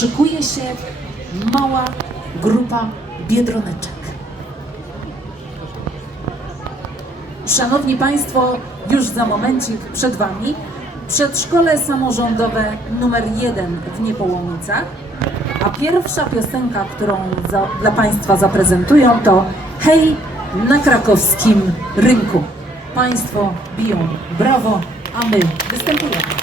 szykuje się mała grupa biedroneczek. Szanowni Państwo, już za momencik przed Wami przedszkole samorządowe numer 1 w Niepołomicach, a pierwsza piosenka, którą za, dla Państwa zaprezentują to Hej na krakowskim rynku. Państwo biją brawo, a my występujemy.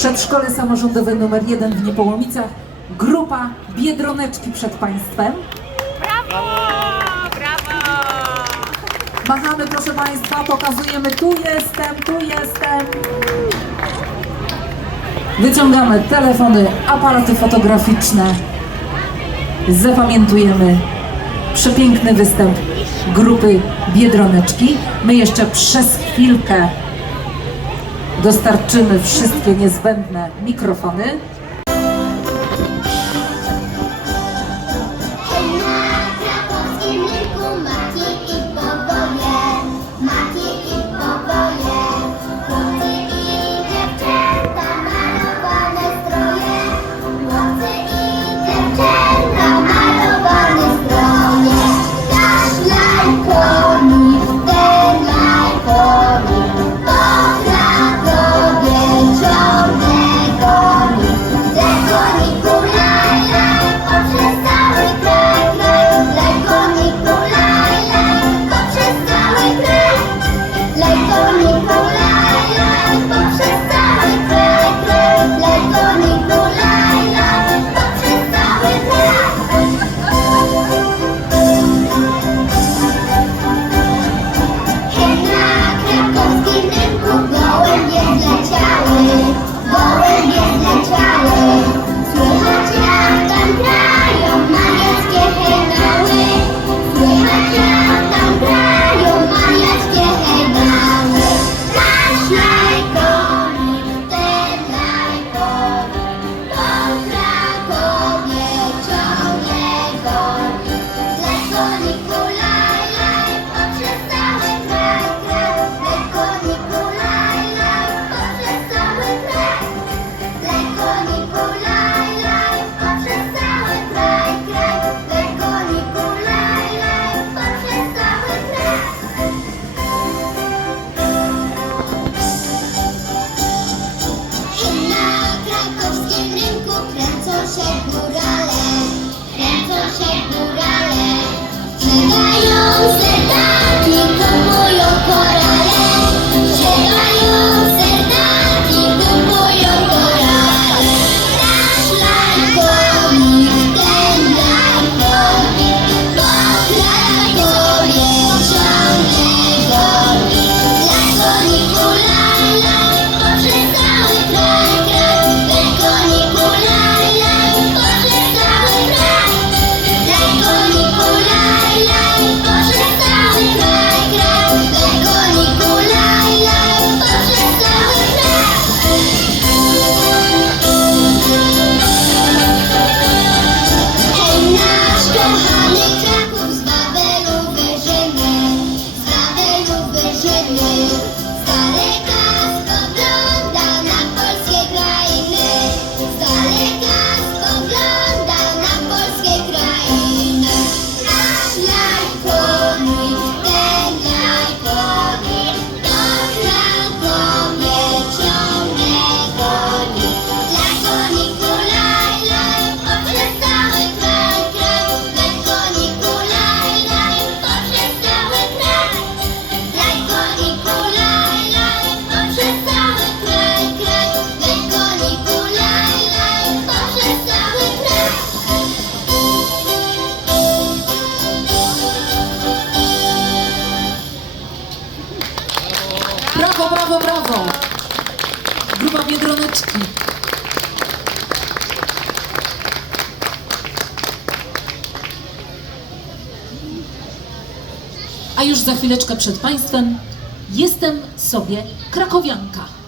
Przedszkole samorządowe numer 1 w Niepołomicach, grupa Biedroneczki przed Państwem. Brawo! Brawo! Machamy proszę Państwa, pokazujemy tu jestem, tu jestem. Wyciągamy telefony, aparaty fotograficzne. Zapamiętujemy przepiękny występ grupy Biedroneczki. My jeszcze przez chwilkę Dostarczymy wszystkie niezbędne mikrofony. A już za chwileczkę przed Państwem jestem sobie krakowianka.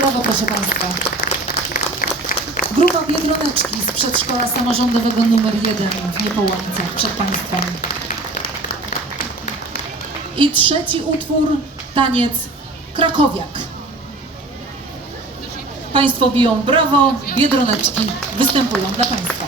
Brawo, proszę Państwa. Grupa Biedroneczki z przedszkola samorządowego numer 1 w Niepołonicach przed Państwem. I trzeci utwór, taniec Krakowiak. Państwo biją brawo, Biedroneczki występują dla Państwa.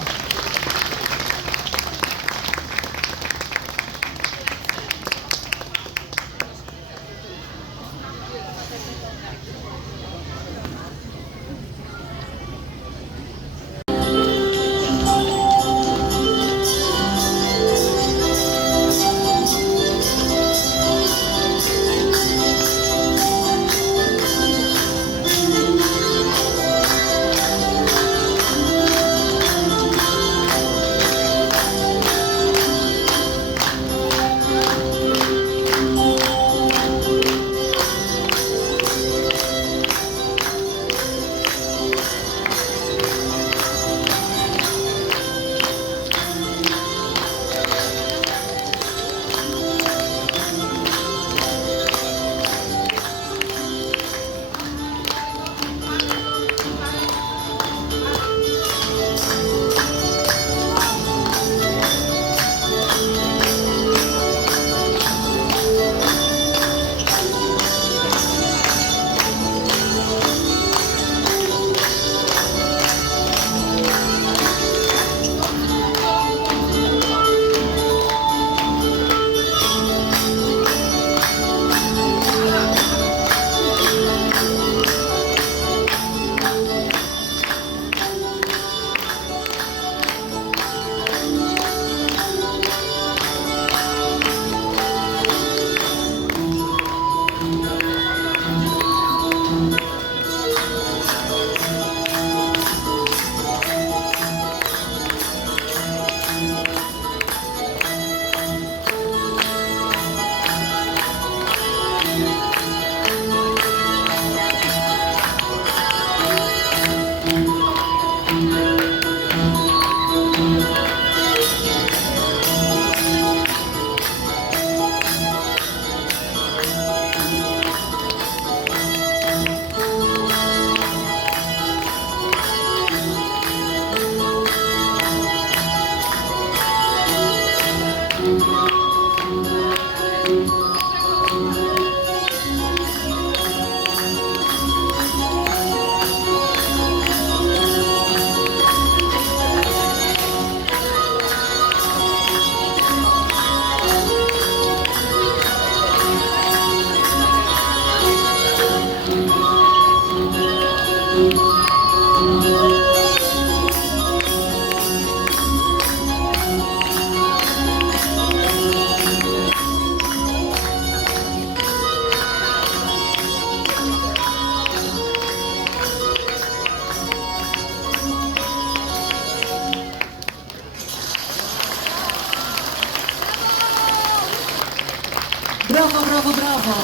Brawo, brawo, brawo.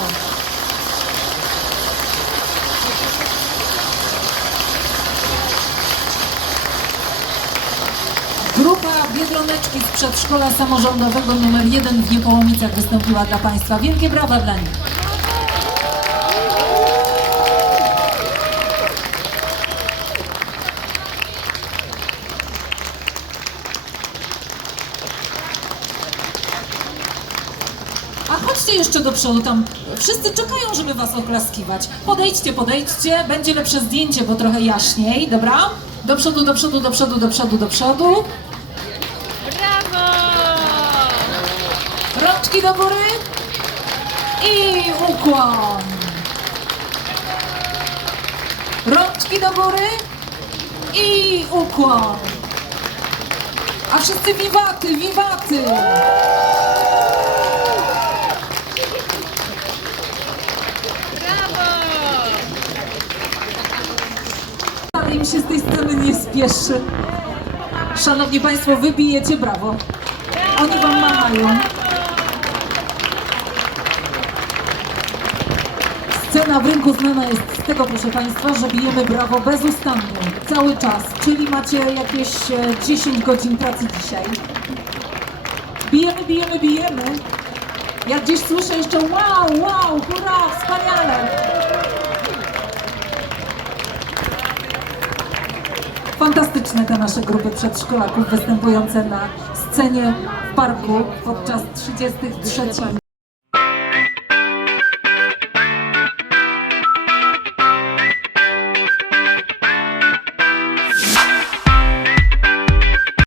Grupa Biedroneczki z przedszkola samorządowego numer 1 w Niepołomicach wystąpiła dla Państwa. Wielkie brawa dla nich. A chodźcie jeszcze do przodu, tam wszyscy czekają, żeby was oklaskiwać. Podejdźcie, podejdźcie, będzie lepsze zdjęcie, bo trochę jaśniej, dobra? Do przodu, do przodu, do przodu, do przodu, do przodu. Brawo! Rączki do góry i ukłon. Rączki do góry i ukłon. A wszyscy wiwaty, wiwaty. Brawo! Ale im się z tej sceny nie spieszy. Szanowni Państwo, wybijecie brawo. Oni Wam machają. Scena w rynku znana jest z tego, proszę Państwa, że bijemy brawo bezustannie, cały czas. Czyli macie jakieś e, 10 godzin pracy dzisiaj. Bijemy, bijemy, bijemy. Ja gdzieś słyszę jeszcze wow, wow, hurra, wspaniale. Fantastyczne nasze grupy przedszkolaków występujące na scenie w parku podczas 33